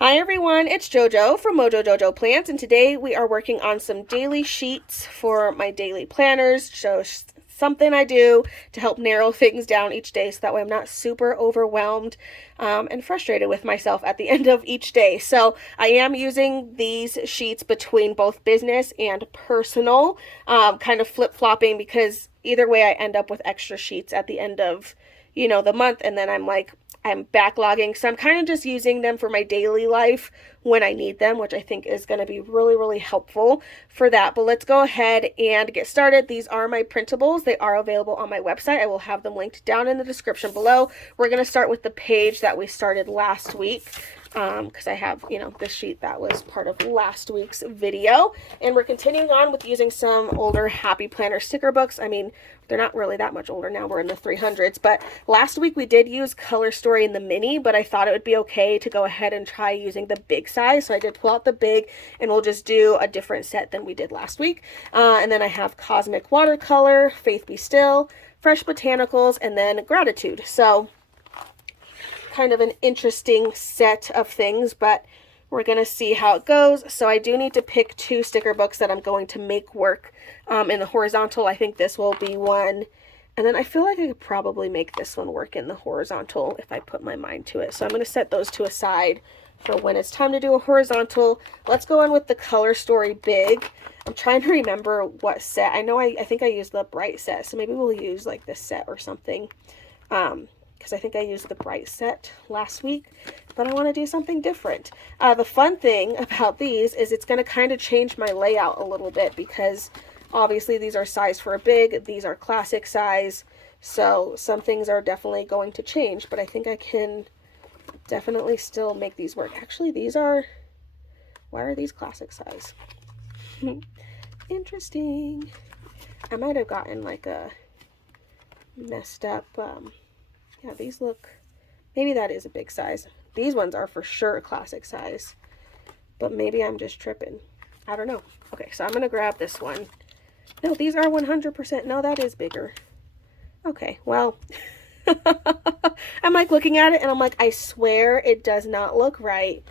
Hi everyone, it's JoJo from Mojo Jojo Plants, and today we are working on some daily sheets for my daily planners. So something I do to help narrow things down each day so that way I'm not super overwhelmed and frustrated with myself at the end of each day. So I am using these sheets between both business and personal, kind of flip-flopping because either way I end up with extra sheets at the end of, the month, and then I'm backlogging, so I'm kind of just using them for my daily life when I need them, which I think is going to be really, really helpful for that. But let's go ahead and get started. These are my printables. They are available on my website. I will have them linked down in the description below. We're going to start with the page that we started last week, because I have, this sheet that was part of last week's video. And we're continuing on with using some older Happy Planner sticker books. I mean, they're not really that much older now. We're in the 300s. But last week we did use Color Story in the mini, but I thought it would be okay to go ahead and try using the big size. So I did pull out the big, and we'll just do a different set than we did last week. And then I have Cosmic Watercolor, Faith Be Still, Fresh Botanicals, and then Gratitude. So kind of an interesting set of things, but we're going to see how it goes. So I do need to pick two sticker books that I'm going to make work in the horizontal. I think this will be one. And then I feel like I could probably make this one work in the horizontal if I put my mind to it. So I'm going to set those two aside for when it's time to do a horizontal. Let's go on with the Color Story Big. I'm trying to remember what set. I know I think I used the bright set, so maybe we'll use like this set or something. Because I think I used the bright set last week, but I want to do something different. The fun thing about these is it's going to kind of change my layout a little bit, because obviously these are size for a big, these are classic size, so some things are definitely going to change, but I think I can definitely still make these work. Actually, why are these classic size? Interesting. I might have gotten like a messed up, yeah, these look, maybe that is a big size. These ones are for sure a classic size, but maybe I'm just tripping. I don't know. Okay, so I'm going to grab this one. No, these are 100%. No, that is bigger. Okay, well, I'm like looking at it and I'm like, I swear it does not look right.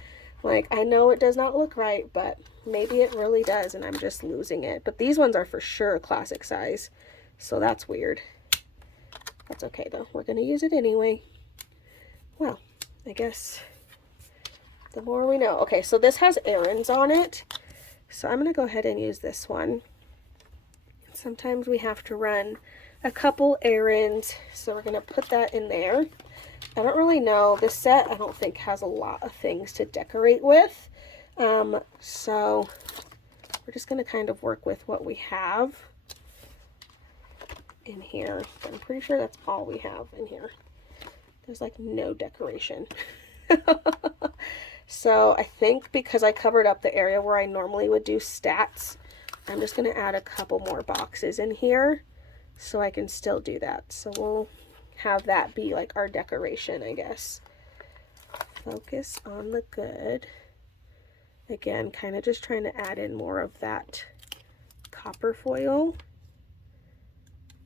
Like, I know it does not look right, but maybe it really does and I'm just losing it. But these ones are for sure a classic size, so that's weird. That's okay though. We're going to use it anyway. Well, I guess the more we know. Okay, so this has errands on it. So I'm going to go ahead and use this one. Sometimes we have to run a couple errands, so we're going to put that in there. I don't really know. This set I don't think has a lot of things to decorate with. So we're just going to kind of work with what we have in here. I'm pretty sure that's all we have in here. There's like no decoration. So I think because I covered up the area where I normally would do stats, I'm just going to add a couple more boxes in here so I can still do that. So we'll have that be like our decoration, I guess. Focus on the good. Again, kind of just trying to add in more of that copper foil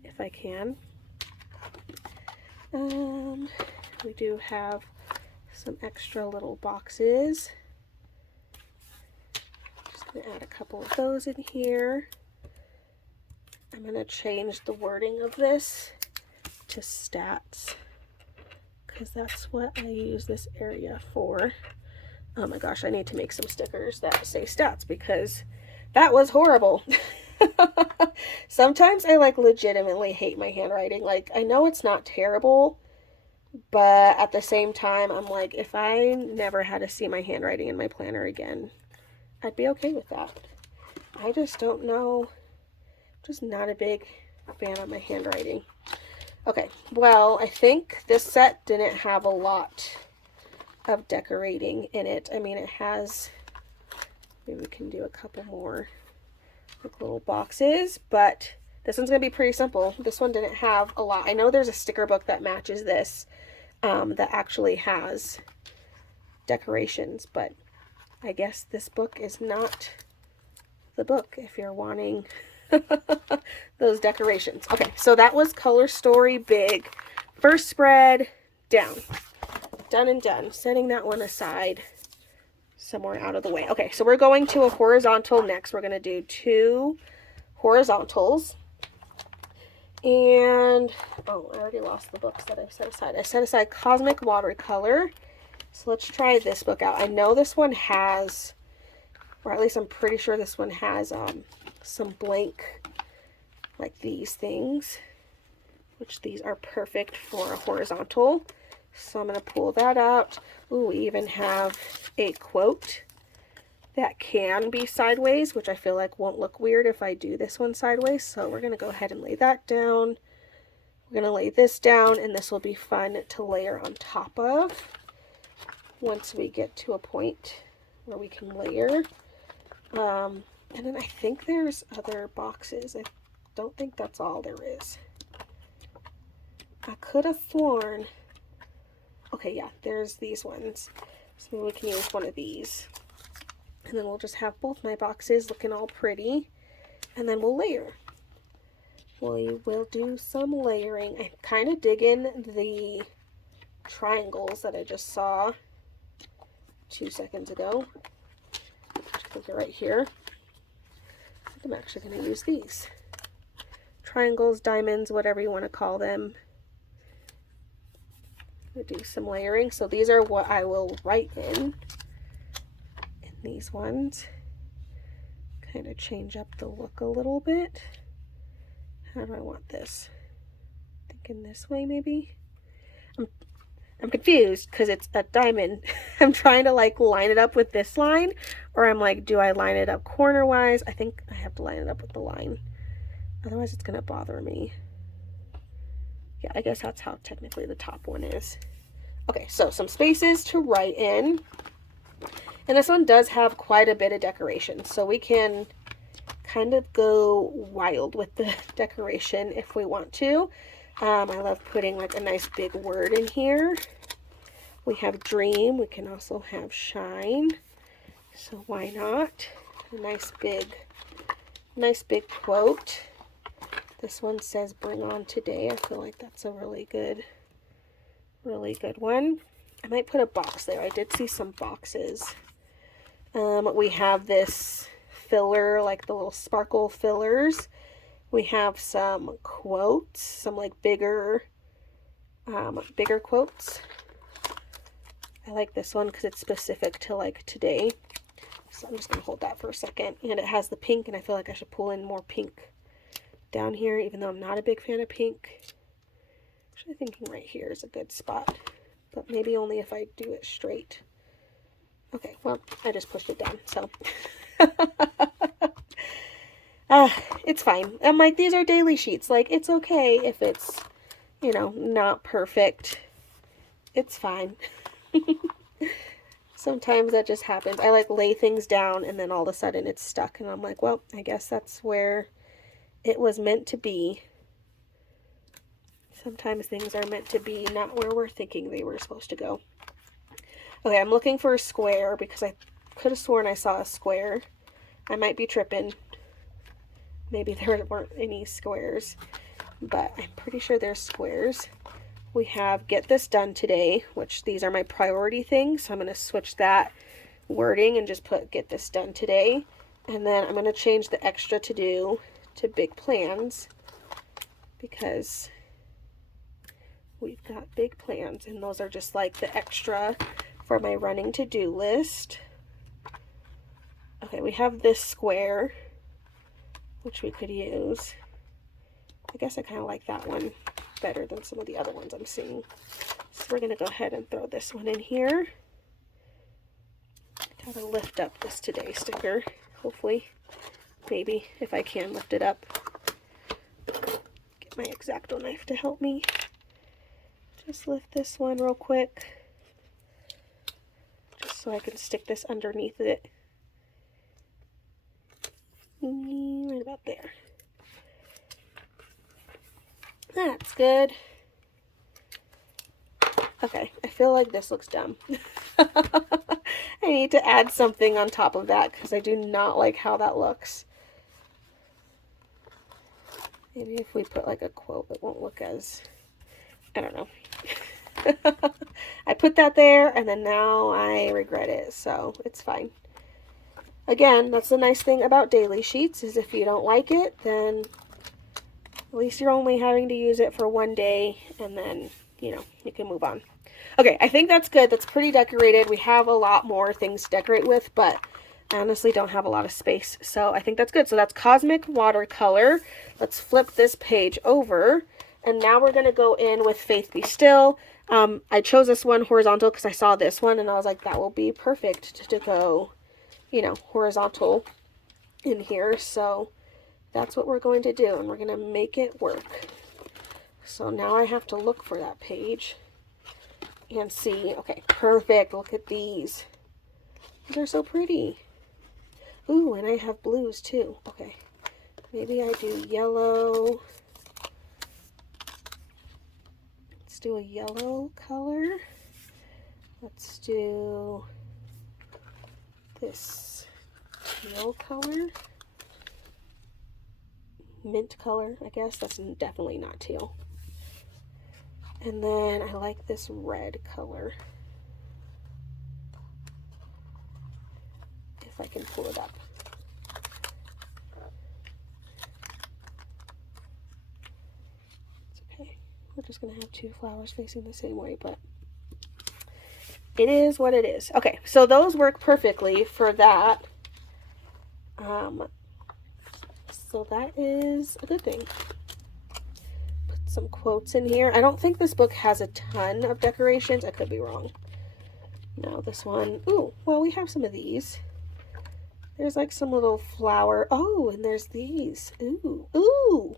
if I can. We do have some extra little boxes. Just going to add a couple of those in here. I'm going to change the wording of this to stats, because that's what I use this area for. Oh my gosh, I need to make some stickers that say stats, because that was horrible. Sometimes I like legitimately hate my handwriting. Like, I know it's not terrible, but at the same time I'm like, if I never had to see my handwriting in my planner again, I'd be okay with that. I just don't know. Just not a big fan of my handwriting. Okay, well, I think this set didn't have a lot of decorating in it. I mean, it has, maybe we can do a couple more like little boxes, but this one's going to be pretty simple. This one didn't have a lot. I know there's a sticker book that matches this that actually has decorations, but I guess this book is not the book if you're wanting those decorations. Okay, so that was Color Story Big. First spread, down. Done and done. Setting that one aside somewhere out of the way. Okay, so we're going to a horizontal next. We're going to do 2 horizontals. And, oh, I already lost the books that I set aside. I set aside Cosmic Watercolor. So let's try this book out. I know this one has, or at least I'm pretty sure this one has some blank, like these things, which these are perfect for a horizontal. So I'm going to pull that out. Ooh, we even have a quote that can be sideways, which I feel like won't look weird if I do this one sideways. So we're going to go ahead and lay that down. We're going to lay this down, and this will be fun to layer on top of once we get to a point where we can layer. And then I think there's other boxes. I don't think that's all there is. I could have sworn. Okay, yeah, there's these ones. So maybe we can use one of these. And then we'll just have both my boxes looking all pretty. And then we'll layer. We will do some layering. I'm kind of digging the triangles that I just saw 2 seconds ago. I think they're right here. I think I'm actually going to use these. Triangles, diamonds, whatever you want to call them. I'm going to do some layering. So these are what I will write in these ones. Kind of change up the look a little bit. How do I want this? Thinking this way maybe? I'm confused because it's a diamond. I'm trying to like line it up with this line, or I'm like, do I line it up corner wise? I think I have to line it up with the line. Otherwise it's gonna bother me. Yeah, I guess that's how technically the top one is. Okay, so some spaces to write in. And this one does have quite a bit of decoration, so we can kind of go wild with the decoration if we want to. I love putting like a nice big word in here. We have dream. We can also have shine. So why not? A nice big quote. This one says bring on today. I feel like that's a really good one. I might put a box there. I did see some boxes. We have this filler, like the little sparkle fillers. We have some quotes, some like bigger quotes. I like this one because it's specific to like today. So I'm just going to hold that for a second. And it has the pink, and I feel like I should pull in more pink down here, even though I'm not a big fan of pink. Actually thinking right here is a good spot, but maybe only if I do it straight. Okay, well, I just pushed it down, so. It's fine. I'm like, these are daily sheets. Like, it's okay if it's, you know, not perfect. It's fine. Sometimes that just happens. I like lay things down and then all of a sudden it's stuck. And I'm like, well, I guess that's where it was meant to be. Sometimes things are meant to be not where we're thinking they were supposed to go. Okay, I'm looking for a square because I could have sworn I saw a square. I might be tripping. Maybe there weren't any squares, but I'm pretty sure there's squares. We have get this done today, which these are my priority things. So I'm going to switch that wording and just put get this done today. And then I'm going to change the extra to do to big plans because we've got big plans, and those are just like the extra for my running to-do list. Okay, we have this square, which we could use. I guess I kind of like that one better than some of the other ones I'm seeing. So we're going to go ahead and throw this one in here. Gotta lift up this today sticker, hopefully. Maybe, if I can lift it up. Get my X-Acto knife to help me. Just lift this one real quick. Just so I can stick this underneath it. Right about there. That's good. Okay, I feel like this looks dumb. I need to add something on top of that because I do not like how that looks. Maybe if we put like a quote, it won't look as, I don't know. I put that there, and then now I regret it, so it's fine. Again, that's the nice thing about daily sheets, is if you don't like it, then at least you're only having to use it for one day, and then, you know, you can move on. Okay, I think that's good. That's pretty decorated. We have a lot more things to decorate with, but I honestly don't have a lot of space, so I think that's good. So that's Cosmic Watercolor. Let's flip this page over, and now we're going to go in with Faith Be Still. I chose this one horizontal because I saw this one, and I was like, that will be perfect to go, you know, horizontal in here. So that's what we're going to do, and we're going to make it work. So now I have to look for that page and see. Okay, perfect. Look at these. They're so pretty. Ooh, and I have blues too. Okay, maybe I do yellow. Let's do a yellow color. Let's do this teal color. Mint color, I guess. That's definitely not teal. And then I like this red color. If I can pull it up. It's okay. We're just going to have two flowers facing the same way, but it is what it is. Okay, so those work perfectly for that. So that is a good thing. Put some quotes in here. I don't think this book has a ton of decorations. I could be wrong. No, this one. Ooh, well, we have some of these. There's like some little flower. Oh, and there's these. Ooh, ooh.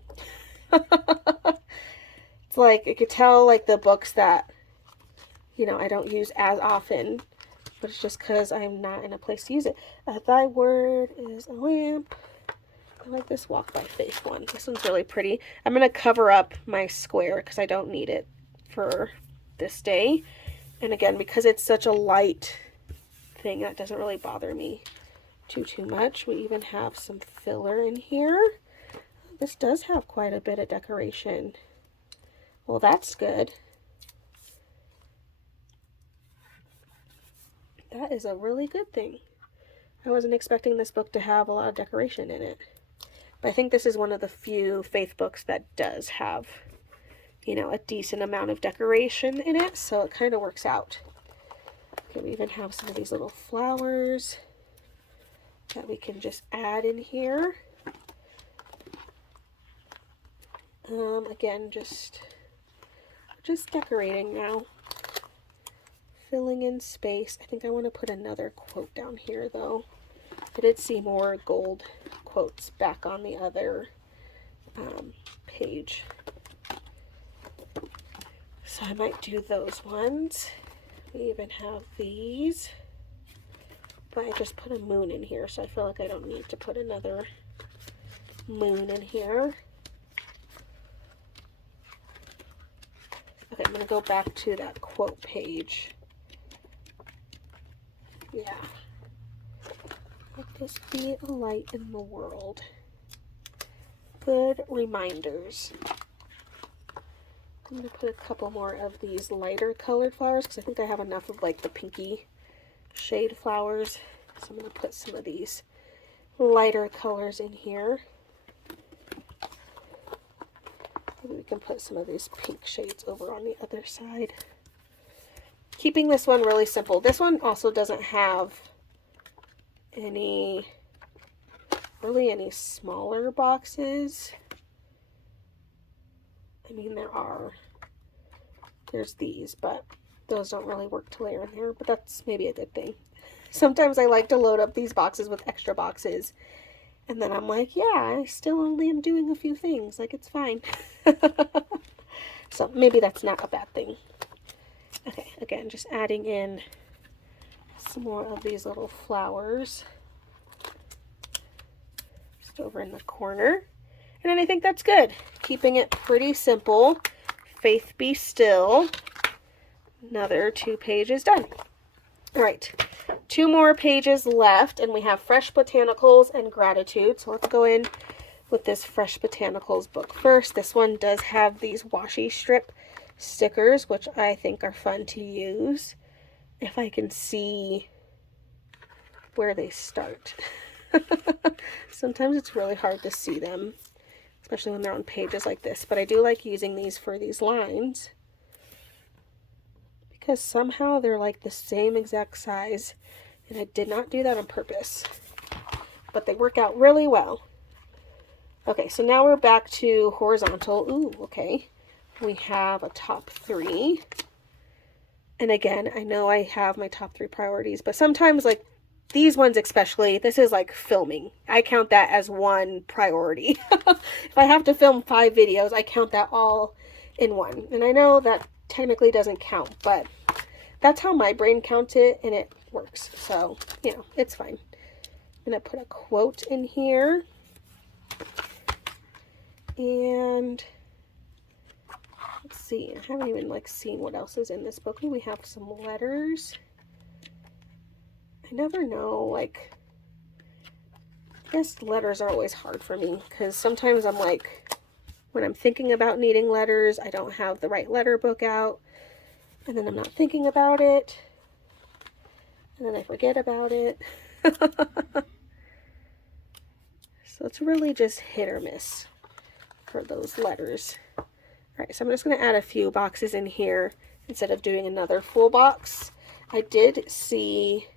It's like, you could tell like the books that, you know, I don't use as often, but it's just because I'm not in a place to use it. Thy word is a lamp. I like this Walk by Faith one. This one's really pretty. I'm going to cover up my square because I don't need it for this day. And again, because it's such a light thing, that doesn't really bother me too much. We even have some filler in here. This does have quite a bit of decoration. Well, that's good. That is a really good thing. I wasn't expecting this book to have a lot of decoration in it. But I think this is one of the few Faith books that does have, you know, a decent amount of decoration in it, so it kind of works out. Okay, we even have some of these little flowers that we can just add in here. Again, just decorating now. Filling in space. I think I want to put another quote down here, though. I did see more gold quotes back on the other page. So I might do those ones. We even have these. But I just put a moon in here, so I feel like I don't need to put another moon in here. Okay, I'm going to go back to that quote page. Yeah. Let this be a light in the world. Good reminders. I'm going to put a couple more of these lighter colored flowers because I think I have enough of like the pinky shade flowers. So I'm going to put some of these lighter colors in here. Maybe we can put some of these pink shades over on the other side. Keeping this one really simple. This one also doesn't have any smaller boxes. I mean, there's these, but those don't really work to layer in there, but that's maybe a good thing. Sometimes I like to load up these boxes with extra boxes, and then I'm like, yeah, I still only am doing a few things, like it's fine. So maybe that's not a bad thing. Okay, again, just adding in some more of these little flowers just over in the corner. And then I think that's good. Keeping it pretty simple. Faith Be Still. Another 2 pages done. All right, 2 more pages left, and we have Fresh Botanicals and Gratitude. So let's go in with this Fresh Botanicals book first. This one does have these washi strip stickers, which I think are fun to use. If I can see where they start. Sometimes it's really hard to see them, especially when they're on pages like this, but I do like using these for these lines because somehow they're like the same exact size, and I did not do that on purpose, but they work out really well. Okay, so now we're back to horizontal. Ooh, okay. We have a top 3. And again, I know I have my top 3 priorities, but sometimes, like these ones especially, this is like filming. I count that as one priority. If I have to film 5 videos, I count that all in one. And I know that technically doesn't count, but that's how my brain counts it, and it works. So, you know, it's fine. I'm going to put a quote in here. And let's see, I haven't even like seen what else is in this book. We have some letters. I never know, like, I guess letters are always hard for me because sometimes I'm like, when I'm thinking about needing letters, I don't have the right letter book out, and then I'm not thinking about it, and then I forget about it. So it's really just hit or miss for those letters. All right, so I'm just going to add a few boxes in here instead of doing another full box. I did see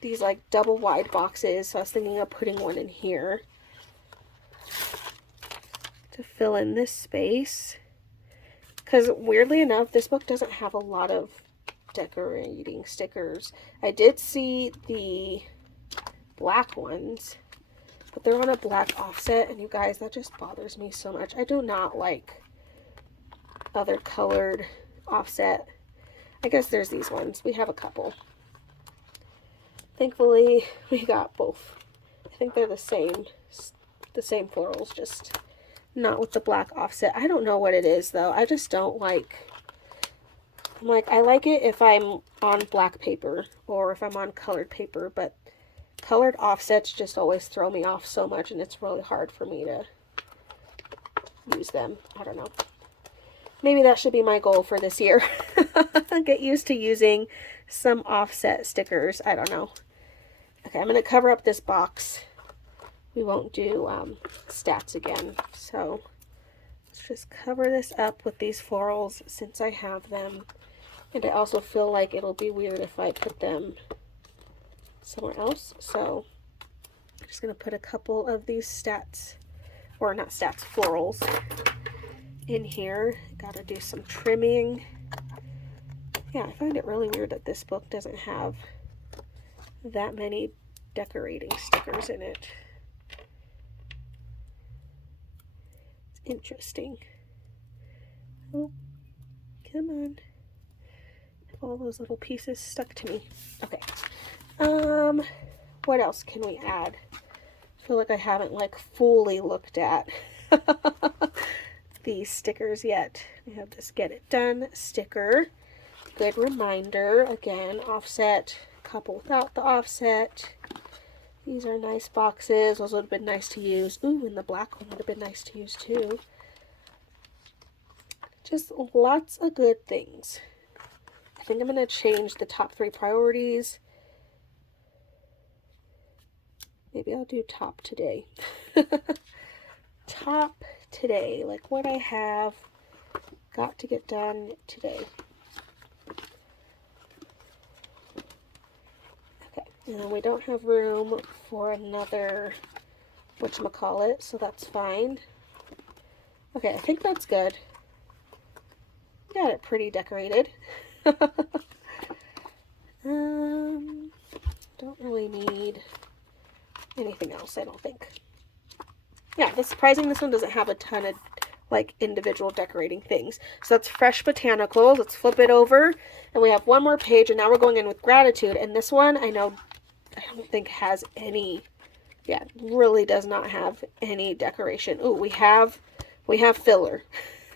these like double wide boxes, so I was thinking of putting one in here to fill in this space, because weirdly enough this book doesn't have a lot of decorating stickers. I did see the black ones, but they're on a black offset, and you guys, that just bothers me so much. I do not like other colored offset. I guess there's these ones. We have a couple. Thankfully, we got both. I think they're the same florals, just not with the black offset. I don't know what it is, though. I just don't like... I'm like, I like it if I'm on black paper or if I'm on colored paper, but colored offsets just always throw me off so much, and it's really hard for me to use them. I don't know. Maybe that should be my goal for this year. Get used to using some offset stickers. I don't know. Okay, I'm going to cover up this box. We won't do stats again. So let's just cover this up with these florals since I have them. And I also feel like it'll be weird if I put them somewhere else. So I'm just going to put a couple of these stats, or not stats, florals in here. Got to do some trimming. Yeah, I find it really weird that this book doesn't have that many decorating stickers in it. It's interesting. Oh, come on. All those little pieces stuck to me. Okay. What else can we add? I feel like I haven't like fully looked at these stickers yet. We have this Get It Done sticker. Good reminder. Again, offset, couple without the offset. These are nice boxes. Those would have been nice to use. Ooh, and the black one would have been nice to use too. Just lots of good things. I think I'm going to change the top 3 priorities. Maybe I'll do top today. Top today. Like what I have got to get done today. Okay, and we don't have room for another whatchamacallit, so that's fine. Okay, I think that's good. Got it pretty decorated. Don't really need anything else, I don't think. Yeah, it's surprising this one doesn't have a ton of like individual decorating things. So that's Fresh Botanicals. Let's flip it over, and we have one more page, and now we're going in with Gratitude. And this one, I don't think has any. Yeah, really does not have any decoration. Ooh, we have filler.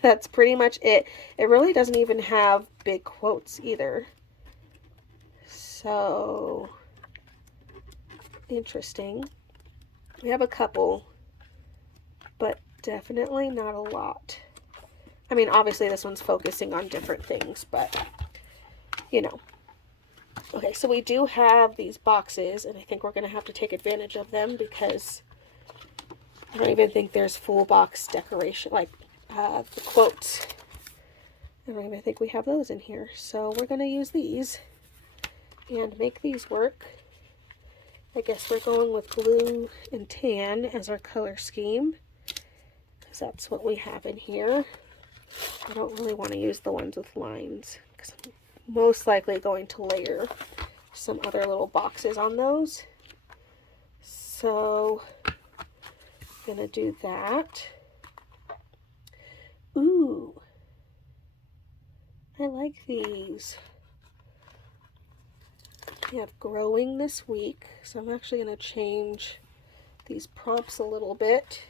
That's pretty much it. It really doesn't even have big quotes either. So interesting. We have a couple, but definitely not a lot. I mean, obviously this one's focusing on different things, but, you know. Okay, so we do have these boxes, and I think we're going to have to take advantage of them because I don't even think there's full box decoration, like the quotes. I don't even think we have those in here. So we're going to use these and make these work. I guess we're going with blue and tan as our color scheme, because that's what we have in here. I don't really want to use the ones with lines, because I'm most likely going to layer some other little boxes on those. So I'm going to do that. Ooh, I like these. We have growing this week, so I'm actually going to change these prompts a little bit.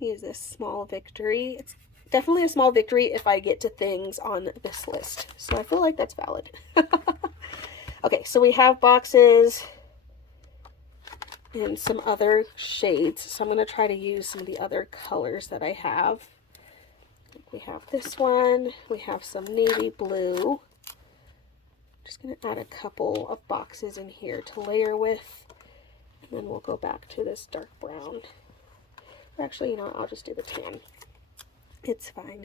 Use this small victory. It's definitely a small victory if I get to things on this list, so I feel like that's valid. Okay, so we have boxes in some other shades, so I'm going to try to use some of the other colors that I have. We have this one, we have some navy blue. I'm just going to add a couple of boxes in here to layer with, and then we'll go back to this dark brown. Actually, you know what, I'll just do the tan. It's fine.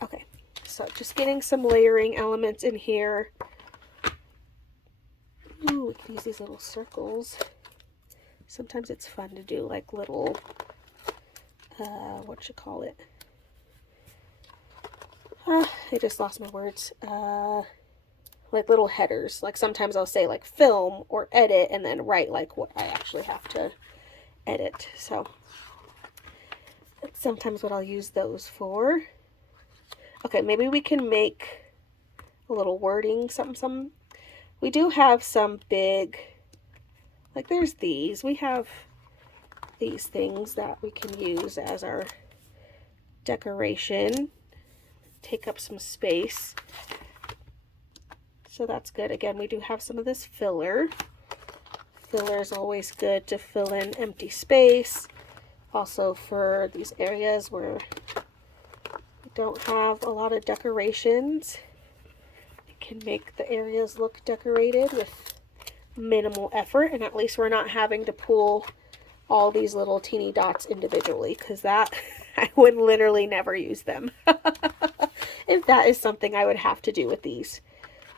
Okay, so just getting some layering elements in here. Ooh, we can use these little circles. Sometimes it's fun to do like little, what you call it? I just lost my words. Like little headers. Like sometimes I'll say like film or edit and then write like what I actually have to edit. So that's sometimes what I'll use those for. Okay, maybe we can make a little wording, something. We do have some big, like there's these. We have these things that we can use as our decoration. Take up some space. So that's good. Again, we do have some of this filler. Filler is always good to fill in empty space. Also for these areas where we don't have a lot of decorations, it can make the areas look decorated with minimal effort, and at least we're not having to pull all these little teeny dots individually, because that I would literally never use them if that is something I would have to do with these.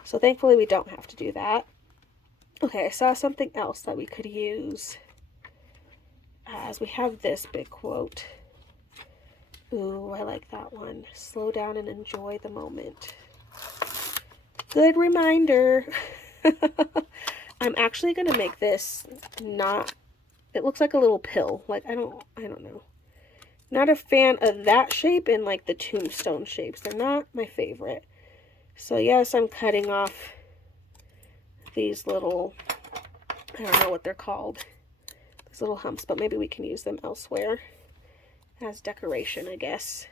So thankfully we don't have to do that. Okay, I saw something else that we could use as we have this big quote. Ooh, I like that one. Slow down and enjoy the moment. Good reminder. I'm actually going to make this not, it looks like a little pill. Like, I don't know. Not a fan of that shape and like the tombstone shapes. They're not my favorite. So yes, I'm cutting off these little, I don't know what they're called, these little humps, but maybe we can use them elsewhere as decoration, I guess.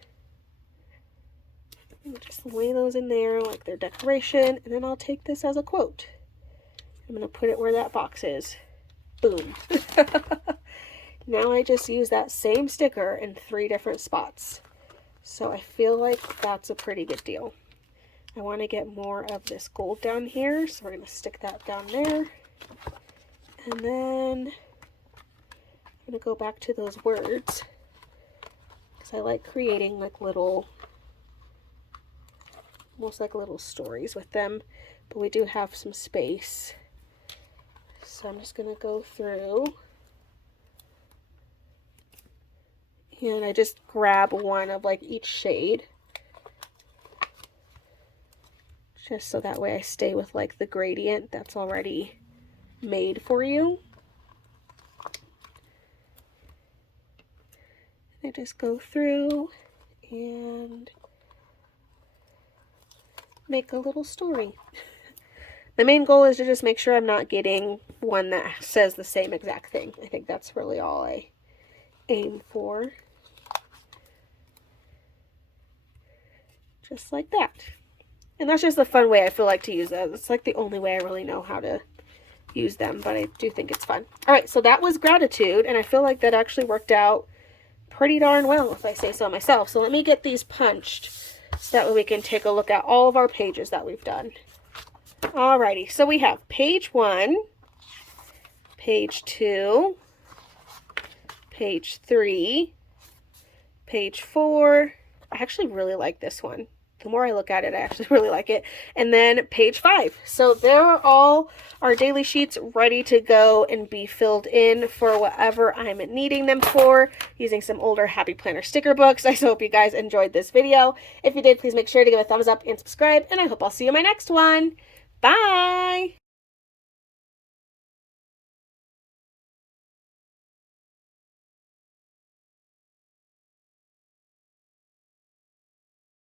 And just lay those in there like they're decoration, and then I'll take this as a quote. I'm going to put it where that box is. Boom. Now I just use that same sticker in 3 different spots. So I feel like that's a pretty good deal. I want to get more of this gold down here, so we're going to stick that down there. And then I'm going to go back to those words, because I like creating like little, almost like little stories with them, but we do have some space. So I'm just going to go through, and I just grab one of like each shade, just so that way I stay with like the gradient that's already made for you. I just go through and make a little story. The main goal is to just make sure I'm not getting one that says the same exact thing. I think that's really all I aim for. Just like that. And that's just the fun way I feel like to use that. It's like the only way I really know how to use them, but I do think it's fun. All right, so that was gratitude, and I feel like that actually worked out pretty darn well, if I say so myself. So let me get these punched so that way we can take a look at all of our pages that we've done. Alrighty, so we have page 1, page 2, page 3, page 4. I actually really like this one. The more I look at it, I actually really like it. And then page 5. So there are all our daily sheets ready to go and be filled in for whatever I'm needing them for, using some older Happy Planner sticker books. I hope you guys enjoyed this video. If you did, please make sure to give a thumbs up and subscribe, and I hope I'll see you in my next one. Bye!